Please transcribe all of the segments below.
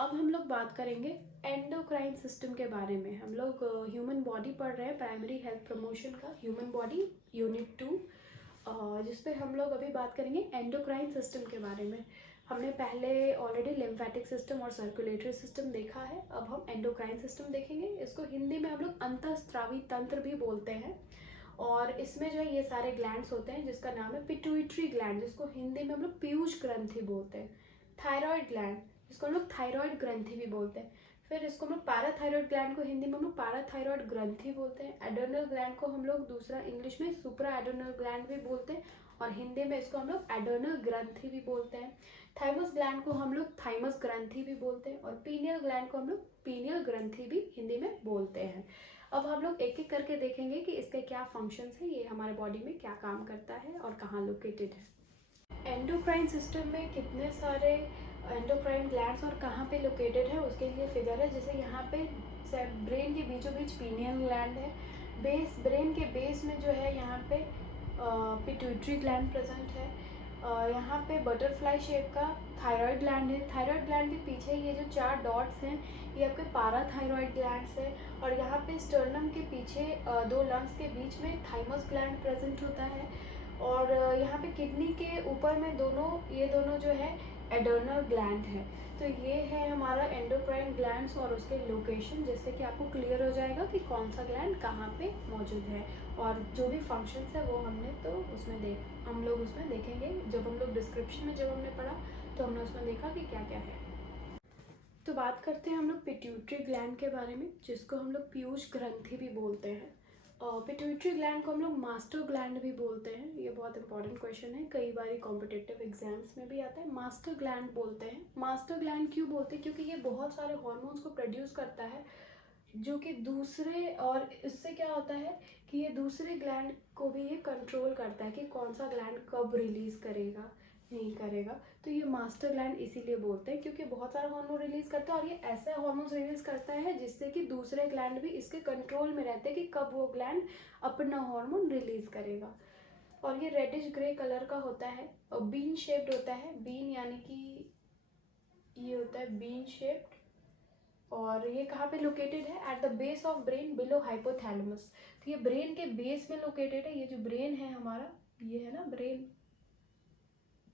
अब हम लोग बात करेंगे एंडोक्राइन सिस्टम के बारे में। हम लोग ह्यूमन बॉडी पढ़ रहे हैं, प्राइमरी हेल्थ प्रमोशन का ह्यूमन बॉडी यूनिट 2, जिसपे हम लोग अभी बात करेंगे एंडोक्राइन सिस्टम के बारे में। हमने पहले ऑलरेडी लिम्फेटिक सिस्टम और सर्कुलेटरी सिस्टम देखा है, अब हम एंडोक्राइन सिस्टम देखेंगे। इसको हिंदी में हम लोग अंतःस्रावी तंत्र भी बोलते हैं। और इसमें जो है ये सारे ग्लैंड्स होते हैं, जिसका नाम है पिट्यूटरी ग्लैंड, जिसको हिंदी में हम लोग पीयूष ग्रंथि बोलते हैं। थायराइड ग्लैंड, जिसको हम लोग थायराइड ग्रंथि भी बोलते हैं। फिर इसको हम लोग पैराथायराइड ग्लैंड को हिंदी में हम लोग पैराथायराइड ग्रंथि बोलते हैं। एडर्नल ग्लैंड को हम लोग दूसरा इंग्लिश में सुप्रा एडर्नल ग्लैंड भी बोलते हैं, और हिंदी में इसको हम लोग एडर्नल ग्रंथि भी बोलते हैं। थाइमस ग्लैंड को हम लोग थाइमस ग्रंथि भी बोलते हैं, और पीनियल ग्लैंड को हम लोग पीनियल ग्रंथि भी हिंदी में बोलते हैं। अब हम लोग एक एक करके देखेंगे कि इसके क्या फंक्शंस है, ये हमारे बॉडी में क्या काम करता है और कहाँ लोकेटेड है। एंडोक्राइन सिस्टम में कितने सारे एंडोक्राइन ग्लैंड्स और कहाँ पे लोकेटेड है उसके लिए फिगर है। जैसे यहाँ पे ब्रेन के बीचों बीच पीनियल ग्लैंड है, ब्रेन के बेस में जो है यहाँ पे पिट्यूटरी ग्लैंड प्रेजेंट है। यहाँ पे बटरफ्लाई शेप का थायराइड ग्लैंड है। थायराइड ग्लैंड के पीछे ये जो 4 डॉट्स हैं ये आपके पाराथायराइड ग्लैंड्स है। और यहाँ पे स्टर्नम के पीछे 2 लंग्स के बीच में थाइमस ग्लैंड प्रेजेंट होता है। और यहाँ पे किडनी के ऊपर में ये दोनों जो है एडर्नल ग्लैंड है। तो ये है हमारा एंडोक्राइन ग्लैंड्स और उसके लोकेशन, जिससे कि आपको क्लियर हो जाएगा कि कौन सा ग्लैंड कहाँ पे मौजूद है। और जो भी फंक्शंस है वो हम लोग उसमें देखेंगे। जब हम लोग डिस्क्रिप्शन में जब हमने पढ़ा तो हमने उसमें देखा कि क्या क्या है। तो बात करते हैं हम लोग पिट्यूटरी ग्लैंड के बारे में, जिसको हम लोग पीयूष ग्रंथि भी बोलते हैं। पिट्यूटरी ग्लैंड को हम लोग मास्टर ग्लैंड भी बोलते हैं। ये बहुत इंपॉर्टेंट क्वेश्चन है, कई बार कॉम्पिटिटिव एग्जाम्स में भी आता है। मास्टर ग्लैंड बोलते हैं। मास्टर ग्लैंड क्यों बोलते हैं? क्योंकि ये बहुत सारे हॉर्मोन्स को प्रोड्यूस करता है, जो कि और इससे क्या होता है कि ये दूसरे ग्लैंड को भी ये कंट्रोल करता है कि कौन सा ग्लैंड कब रिलीज करेगा, नहीं करेगा। तो ये मास्टर ग्लैंड इसीलिए बोलते हैं क्योंकि बहुत सारा हार्मोन रिलीज करता है, और ये ऐसे हार्मोन्स रिलीज करता है जिससे कि दूसरे ग्लैंड भी इसके कंट्रोल में रहते हैं कि कब वो ग्लैंड अपना हार्मोन रिलीज करेगा। और ये रेडिश ग्रे कलर का होता है और बीन शेप्ड होता है। बीन यानी कि ये होता है बीन शेप्ड। और ये कहाँ पे लोकेटेड है? At the base of brain below hypothalamus. तो ये ब्रेन के बेस में लोकेटेड है। ये जो ब्रेन है हमारा, ये है ना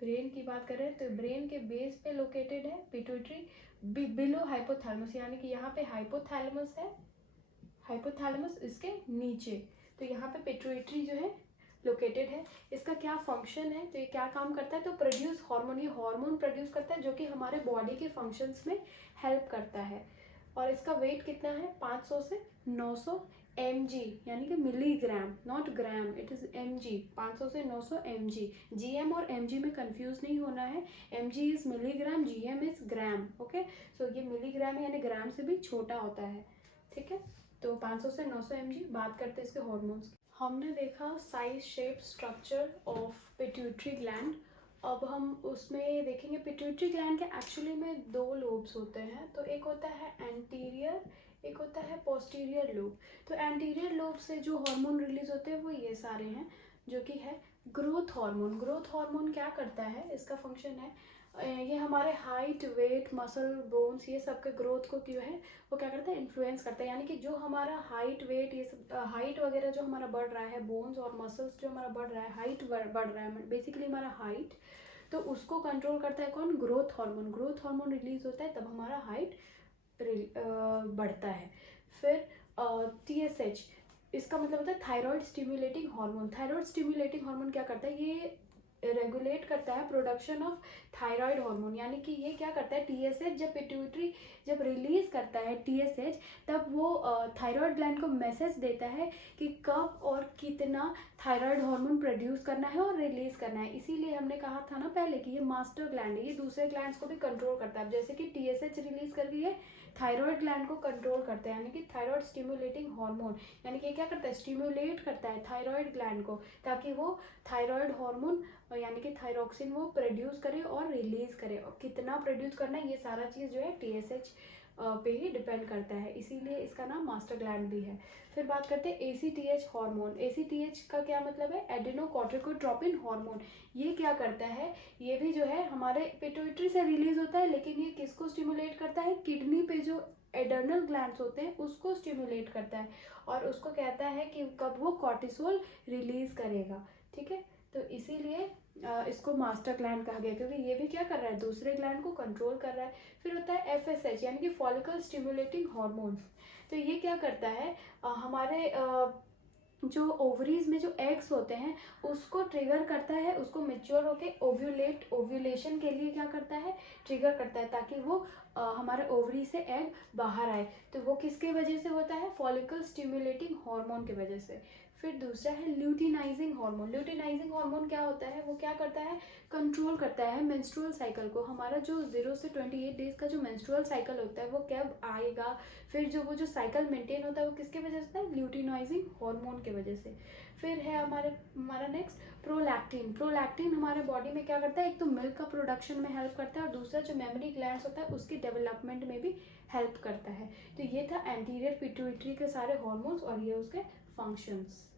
ब्रेन की बात कर रहे हैं, तो ब्रेन के बेस पे लोकेटेड है पिट्यूटरी बिलो हाइपोथैलेमस, यानी कि यहाँ पे हाइपोथैलेमस है, हाइपोथैलेमस इसके नीचे। तो यहाँ पे पिट्यूटरी जो है लोकेटेड है। इसका क्या फंक्शन है, तो ये क्या काम करता है? तो प्रोड्यूस हार्मोन, ये हार्मोन प्रोड्यूस करता है जो कि हमारे बॉडी के फंक्शंस में हेल्प करता है। और इसका वेट कितना है? 500 से 900 mg, यानी कि milligram, not gram, it is mg। 500 से 900 mg। gm और mg में कंफ्यूज नहीं होना है। mg is milligram, gm is gram. Okay, so ये मिलीग्राम यानी ग्राम से भी छोटा होता है। ठीक है, तो 500 से 900 mg। बात करते हैं इसके हॉर्मोन्स की। हमने देखा size, shape, structure of pituitary gland. अब हम उसमें देखेंगे पिट्यूटरी ग्लैंड के एक्चुअली में 2 लोब्स होते हैं। तो एक होता है एंटीरियर, एक होता है पोस्टीरियर लोब। तो एंटीरियर लोब से जो हार्मोन रिलीज होते हैं वो ये सारे हैं, जो कि है ग्रोथ हार्मोन। ग्रोथ हार्मोन क्या करता है? इसका फंक्शन है ये हमारे हाइट, वेट, मसल, बोन्स, ये सब के ग्रोथ को जो है वो क्या करता है? इन्फ्लुएंस करता है। यानी कि जो हमारा हाइट, वेट, ये सब हाइट वगैरह जो हमारा बढ़ रहा है, बोन्स और मसल्स जो हमारा बढ़ रहा है, हाइट बढ़ रहा है, बेसिकली हमारा हाइट, तो उसको कंट्रोल करता है कौन? Growth hormone. Growth hormone release होता है तब हमारा हाइट बढ़ता है। फिर TSH, इसका मतलब होता है thyroid stimulating hormone. Thyroid stimulating hormone क्या करता है? ये रेगुलेट करता है प्रोडक्शन ऑफ थायराइड हार्मोन। यानी कि ये क्या करता है? TSH जब पिट्यूटरी जब रिलीज करता है TSH, तब वो थायराइड ग्लैंड को मैसेज देता है कि कब और कितना थायराइड हार्मोन प्रोड्यूस करना है और रिलीज करना है। इसीलिए हमने कहा था ना पहले कि ये मास्टर ग्लैंड है, ये दूसरे ग्लैंड्स को भी कंट्रोल करता है। जैसे कि TSH रिलीज करके ये थायराइड ग्लैंड को कंट्रोल करता है, यानी कि थायराइड स्टिमुलेटिंग हार्मोन। यानी कि क्या करता है? स्टिमुलेट करता है थायराइड ग्लैंड को, ताकि वो थायराइड हार्मोन यानी कि थायरॉक्सिन वो प्रोड्यूस करे और रिलीज़ करे, और कितना प्रोड्यूस करना है ये सारा चीज़ जो है TSH पे ही डिपेंड करता है, इसीलिए इसका नाम मास्टर ग्लैंड भी है। फिर बात करते हैं ACTH हार्मोन। ACTH का क्या मतलब है? एडेनोकॉर्टिकोट्रोपिन हार्मोन। ये क्या करता है? ये भी जो है हमारे पिट्यूटरी से रिलीज होता है, लेकिन ये किसको स्टिमुलेट करता है? किडनी पे जो एडर्नल ग्लैंड्स होते हैं उसको स्टिमुलेट करता है, और उसको कहता है कि कब वो कॉर्टिसोल रिलीज करेगा। ठीक है, तो इसीलिए इसको मास्टर ग्लैंड कहा गया, क्योंकि ये भी क्या कर रहा है? दूसरे ग्लैंड को कंट्रोल कर रहा है। फिर होता है FSH यानी कि फॉलिकल स्टिमुलेटिंग हार्मोन। तो ये क्या करता है? हमारे जो ओवरीज में जो एग्स होते हैं उसको ट्रिगर करता है, उसको मेच्योर होके ओव्यूलेशन के लिए क्या करता है? ट्रिगर करता है, ताकि वो हमारे ओवरी से एग बाहर आए। तो वो किसके वजह से होता है? फॉलिकल स्टिमुलेटिंग हार्मोन की वजह से। फिर दूसरा है ल्यूटिनाइजिंग हार्मोन। ल्यूटिनाइजिंग हार्मोन क्या होता है? वो क्या करता है? कंट्रोल करता है मेंस्ट्रुअल साइकिल को। हमारा जो 0 से 28 डेज का जो मेंस्ट्रुअल साइकिल होता है वो कब आएगा, फिर वो जो साइकिल मेंटेन होता है वो किसके वजह से होता है? ल्यूटिनाइजिंग हार्मोन की वजह से। फिर है हमारा नेक्स्ट प्रोलैक्टिन। प्रोलैक्टिन हमारे बॉडी में क्या करता है? एक तो मिल्क का प्रोडक्शन में हेल्प करता है, और दूसरा जो मेमोरी ग्लैंड्स होता है उसके डेवलपमेंट में भी हेल्प करता है। तो ये था एंटीरियर पिट्यूटरी के सारे हार्मोन्स और ये उसके फंक्शंस।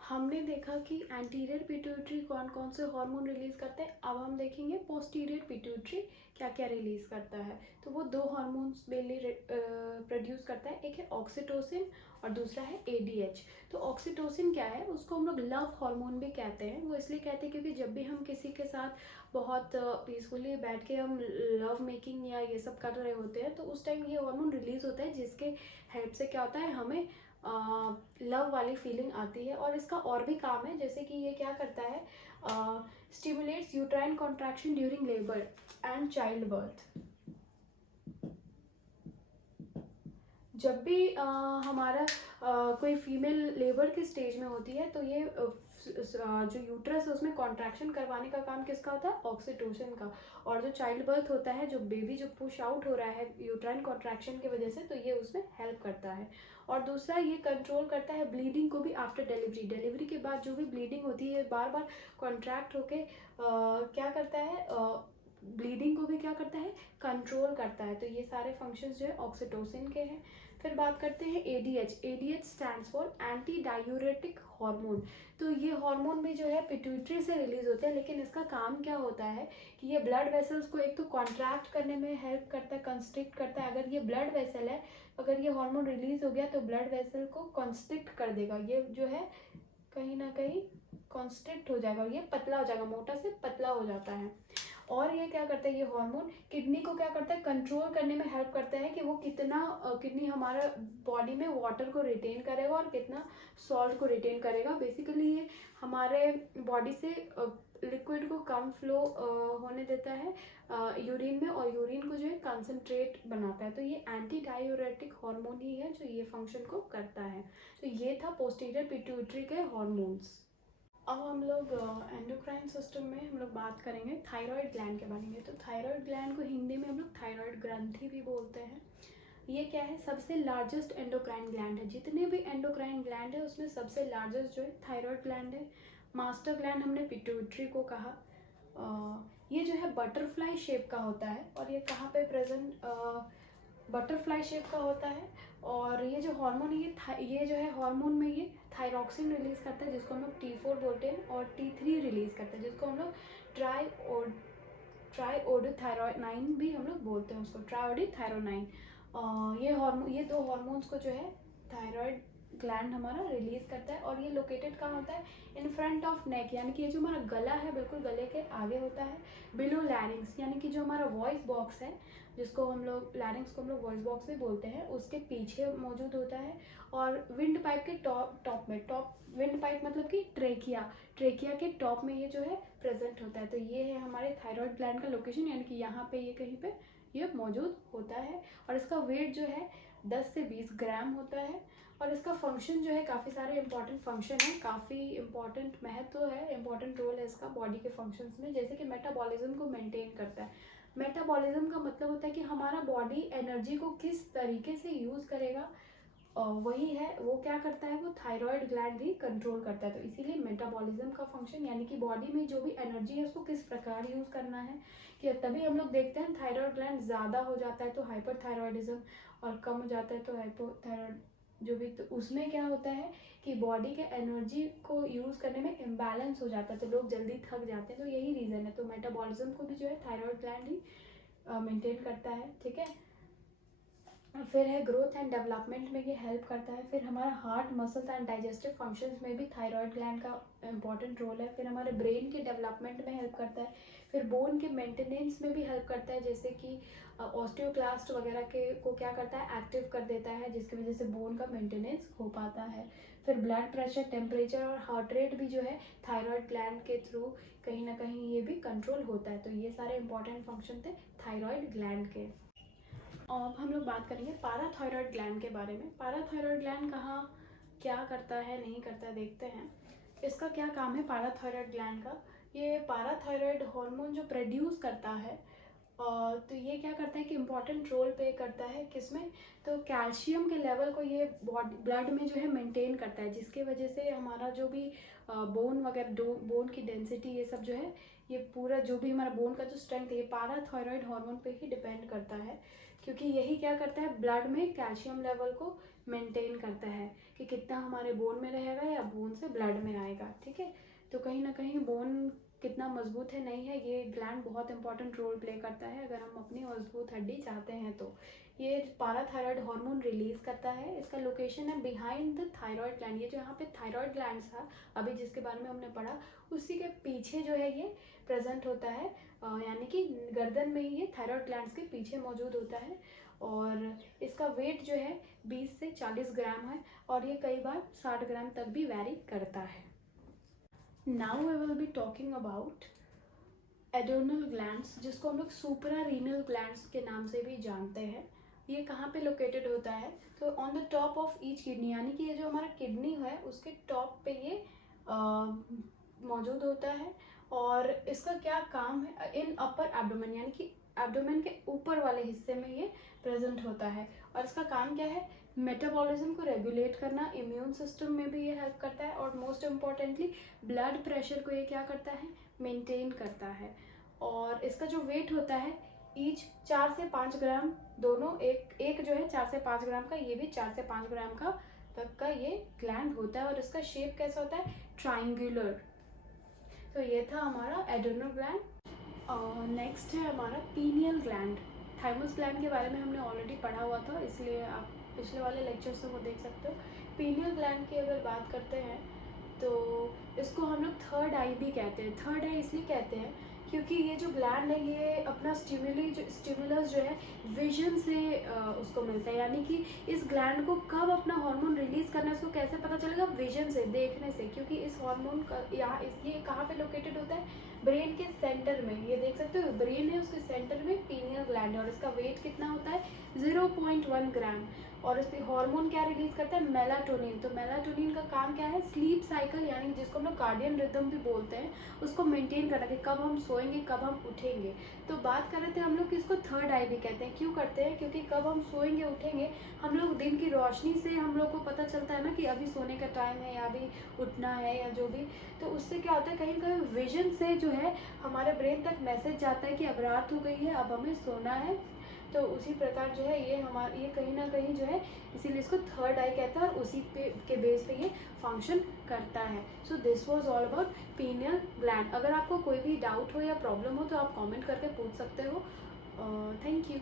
हमने देखा कि एंटीरियर पिट्यूटरी कौन कौन से हार्मोन रिलीज करते हैं। अब हम देखेंगे पोस्टीरियर पिट्यूटरी क्या क्या रिलीज करता है। तो वो 2 हार्मोन्स मेनली प्रोड्यूस करता है, एक है ऑक्सीटोसिन और दूसरा है ADH। तो ऑक्सीटोसिन क्या है? उसको हम लोग लव हार्मोन भी कहते हैं। वो इसलिए कहते हैं क्योंकि जब भी हम किसी के साथ बहुत पीसफुली बैठ के हम लव मेकिंग या ये सब कर रहे होते हैं, तो उस टाइम ये हार्मोन रिलीज होता है, जिसके हेल्प से क्या होता है? हमें लव वाली फीलिंग आती है। और इसका और भी काम है, जैसे कि ये क्या करता है? Stimulates uterine contraction during labour and child birth. जब भी हमारा कोई फीमेल लेबर के स्टेज में होती है, तो ये जो यूट्रस है उसमें कॉन्ट्रैक्शन करवाने का काम किसका होता है? ऑक्सीटोसिन का। और जो चाइल्ड बर्थ होता है, जो बेबी जो पुश आउट हो रहा है यूट्राइन कॉन्ट्रैक्शन की वजह से, तो ये उसमें हेल्प करता है। और दूसरा ये कंट्रोल करता है ब्लीडिंग को भी आफ्टर डिलीवरी के बाद जो भी ब्लीडिंग होती है बार बार कॉन्ट्रैक्ट होके क्या करता है? ब्लीडिंग को भी क्या करता है? कंट्रोल करता है। तो ये सारे फंक्शंस जो है ऑक्सीटोसिन के हैं। फिर बात करते हैं ADH। ADH stands for anti diuretic hormone. तो ये हार्मोन भी जो है पिट्यूटरी से रिलीज होता है, लेकिन इसका काम क्या होता है कि ये ब्लड वेसल्स को एक तो कॉन्ट्रैक्ट करने में हेल्प करता है, कंस्ट्रिक्ट करता है। अगर ये ब्लड वेसल है, अगर ये हार्मोन रिलीज हो गया तो ब्लड वेसल को कंस्ट्रिक्ट कर देगा, ये जो है कहीं ना कहीं कॉन्स्ट्रिक्ट हो जाएगा, ये पतला हो जाएगा, मोटा से पतला हो जाता है। और ये क्या करता है? ये हार्मोन किडनी को क्या करता है? कंट्रोल करने में हेल्प करता है कि वो कितना किडनी हमारा बॉडी में वाटर को रिटेन करेगा और कितना सॉल्ट को रिटेन करेगा। बेसिकली ये हमारे बॉडी से लिक्विड को कम फ्लो होने देता है यूरिन में, और यूरिन को जो है कंसंट्रेट बनाता है। तो ये एंटी डायूरेटिक हार्मोन ही है जो ये फंक्शन को करता है। तो ये था पोस्टीरियर पिट्यूटरी के हार्मोन्स। अब हम लोग एंडोक्राइन सिस्टम में हम लोग बात करेंगे थायराइड ग्लैंड के बारे में। तो थायराइड ग्लैंड को हिंदी में हम लोग थायराइड ग्रंथि भी बोलते हैं। ये क्या है? सबसे लार्जेस्ट एंडोक्राइन ग्लैंड है। जितने भी एंडोक्राइन ग्लैंड है उसमें सबसे लार्जेस्ट जो है थायराइड ग्लैंड है। मास्टर ग्लैंड हमने पिट्यूटरी को कहा। ये जो है बटरफ्लाई शेप का होता है, और ये कहाँ पे प्रेजेंट? बटरफ्लाई शेप का होता है। और ये जो हार्मोन है ये जो है हार्मोन में ये थायरॉक्सिन रिलीज करता है, जिसको हम लोग T4 बोलते हैं, और T3 रिलीज करता है, जिसको हम लोग ट्राईओडोथायरोनाइन भी हम लोग बोलते हैं, उसको ट्राईओडोथायरोनाइन। ये 2 हार्मोन्स को जो है थायराइड ग्लैंड हमारा रिलीज करता है। और ये लोकेटेड कहाँ होता है? इन फ्रंट ऑफ नेक, यानी कि ये जो हमारा गला है बिल्कुल गले के आगे होता है। बिलो लैरिंग्स, यानी कि जो हमारा वॉइस बॉक्स है, जिसको हम लोग लैरिंग्स को हम लोग वॉइस बॉक्स भी बोलते हैं, उसके पीछे मौजूद होता है। और विंड पाइप के टॉप में, विंड पाइप मतलब कि ट्रेकिया के टॉप में ये जो है प्रेजेंट होता है। तो ये है हमारे थायराइड ग्लैंड का लोकेशन, यानी कि यहाँ पे ये कहीं पे ये मौजूद होता है। और इसका वेट जो है 10 से 20 ग्राम होता है। और इसका फंक्शन जो है काफ़ी सारे इंपॉर्टेंट फंक्शन है, काफ़ी इंपॉर्टेंट महत्व है, इंपॉर्टेंट रोल है इसका बॉडी के फंक्शंस में। जैसे कि मेटाबॉलिज्म को मेंटेन करता है। मेटाबॉलिज्म का मतलब होता है कि हमारा बॉडी एनर्जी को किस तरीके से यूज़ करेगा वही है, वो क्या करता है, वो थायराइड ग्लैंड ही कंट्रोल करता है। तो इसीलिए मेटाबॉलिज्म का फंक्शन यानी कि बॉडी में जो भी एनर्जी है उसको किस प्रकार यूज़ करना है, कि तभी हम लोग देखते हैं थायराइड ग्लैंड ज़्यादा हो जाता है तो हाइपरथायरॉयडिज्म, और कम हो जाता है तो हाइपोथायरॉयड जो भी। तो उसमें क्या होता है कि बॉडी के एनर्जी को यूज़ करने में इम्बैलेंस हो जाता है, तो लोग जल्दी थक जाते हैं। तो यही रीज़न है। तो मेटाबॉलिज्म को भी जो है थायराइड ग्लैंड ही मेंटेन करता है, ठीक है। और फिर है ग्रोथ एंड डेवलपमेंट में ये हेल्प करता है। फिर हमारा heart, muscles and digestive functions में भी थायराइड ग्लैंड का इंपॉर्टेंट रोल है। फिर हमारे ब्रेन के डेवलपमेंट में हेल्प करता है। फिर बोन के मेंटेनेंस में भी हेल्प करता है, जैसे कि ऑस्टियोक्लास्ट वगैरह के को क्या करता है, एक्टिव कर देता है, जिसकी वजह से बोन का मेंटेनेंस हो पाता है। फिर ब्लड प्रेशर, टेम्परेचर और हार्ट रेट भी जो है थायराइड ग्लैंड के थ्रू कहीं ना कहीं ये भी कंट्रोल होता है। तो ये सारे इंपॉर्टेंट फंक्शन थे थायराइड ग्लैंड के। अब हम लोग बात करेंगे पाराथायरॉयड ग्लैंड के बारे में। पाराथायरॉयड ग्लैंड कहाँ क्या करता है, नहीं करता है, देखते हैं। इसका क्या काम है पाराथायरॉयड ग्लैंड का। ये पाराथायरॉयड हार्मोन जो प्रोड्यूस करता है, तो ये क्या करता है कि इम्पॉर्टेंट रोल प्ले करता है किसमें, तो कैल्शियम के लेवल को ये बॉडी ब्लड में जो है मेंटेन करता है, जिसके वजह से हमारा जो भी बोन वगैरह, बोन की डेंसिटी, ये सब जो है, ये पूरा जो भी हमारा बोन का जो स्ट्रेंथ है, ये पाराथायरॉयड हार्मोन पे ही डिपेंड करता है। क्योंकि यही क्या करता है, ब्लड में कैल्शियम लेवल को मेंटेन करता है कि कितना हमारे बोन में रहेगा या बोन से ब्लड में आएगा, ठीक है। तो कहीं ना कहीं बोन कितना मजबूत है नहीं है, ये ग्लैंड बहुत इंपॉर्टेंट रोल प्ले करता है अगर हम अपनी मजबूत हड्डी चाहते हैं तो। ये पाराथायरॉयड हार्मोन रिलीज करता है। इसका लोकेशन है बिहाइंड द थायराइड ग्लैंड। ये जो यहाँ पे थायराइड ग्लैंड था अभी जिसके बारे में हमने पढ़ा, उसी के पीछे जो है ये प्रेजेंट होता है, यानी कि गर्दन में ही ये थायराइड ग्लैंड्स के पीछे मौजूद होता है। और इसका वेट जो है 20 से 40 ग्राम है, और ये कई बार 60 ग्राम तक भी वैरी करता है। Now I will be talking about adrenal glands, जिसको हम लोग सुप्रारीनल ग्लैंड्स के नाम से भी जानते हैं। ये कहाँ पे लोकेटेड होता है, तो on the top of each kidney, यानी कि ये जो हमारा किडनी है उसके टॉप पे ये मौजूद होता है। और इसका क्या काम है, इन अपर एब्डोमेन, यानी कि एब्डोमेन के ऊपर वाले हिस्से में ये प्रेजेंट होता है। और इसका काम क्या है, मेटाबॉलिज्म को रेगुलेट करना, इम्यून सिस्टम में भी ये हेल्प करता है, और मोस्ट इम्पॉर्टेंटली ब्लड प्रेशर को ये क्या करता है, मेंटेन करता है। और इसका जो वेट होता है ईच 4 से 5 ग्राम दोनों, एक जो है 4 से 5 ग्राम का, ये भी 4 से 5 ग्राम का तक का ये ग्लैंड होता है। और इसका शेप कैसा होता है, ट्राइंगुलर। तो ये था हमारा एड्रेनल ग्लैंड। नेक्स्ट है हमारा पीनियल ग्लैंड। थाइमस ग्लैंड के बारे में हमने ऑलरेडी पढ़ा हुआ था, इसलिए आप पिछले वाले लेक्चर से वो देख सकते हो। पीनियल ग्लैंड की अगर बात करते हैं तो इसको हम लोग थर्ड आई भी कहते हैं। थर्ड आई इसलिए कहते हैं क्योंकि ये जो ग्लैंड है ये अपना स्टिमुलस जो है विजन से उसको मिलता है, यानी कि इस ग्लैंड को कब अपना हार्मोन रिलीज करना है उसको कैसे पता चलेगा, विजन से, देखने से। क्योंकि इस हार्मोन का यहाँ ये कहाँ पे लोकेटेड होता है, ब्रेन के सेंटर में। ये देख सकते हो ब्रेन है, उसके सेंटर में पीनियल ग्लैंड है, और इसका वेट कितना होता है 0.1 ग्राम। और इस पे हार्मोन क्या रिलीज करता है, मेलाटोनिन। तो मेलाटोनिन का काम क्या है, स्लीप साइकिल, यानी जिसको हम लोग कार्डियन रिदम भी बोलते हैं, उसको मेंटेन करना, कि कब हम सोएंगे कब हम उठेंगे। तो बात कर रहे थे हम लोग कि इसको थर्ड आई भी कहते हैं। क्यों करते हैं, क्योंकि कब हम सोएंगे उठेंगे, हम लोग दिन की रोशनी से हम लोग को पता चलता है ना कि अभी सोने का टाइम है या अभी उठना है या जो भी। तो उससे क्या होता है, कहीं कहीं विजन से जो है हमारे ब्रेन तक मैसेज जाता है कि अब रात हो गई है, अब हमें सोना है। तो उसी प्रकार जो है ये कहीं ना कहीं जो है, इसीलिए इसको थर्ड आई कहता है, और उसी पे के बेस पे ये फंक्शन करता है। So this was all about pineal gland. अगर आपको कोई भी डाउट हो या प्रॉब्लम हो तो आप कमेंट करके पूछ सकते हो। Thank you.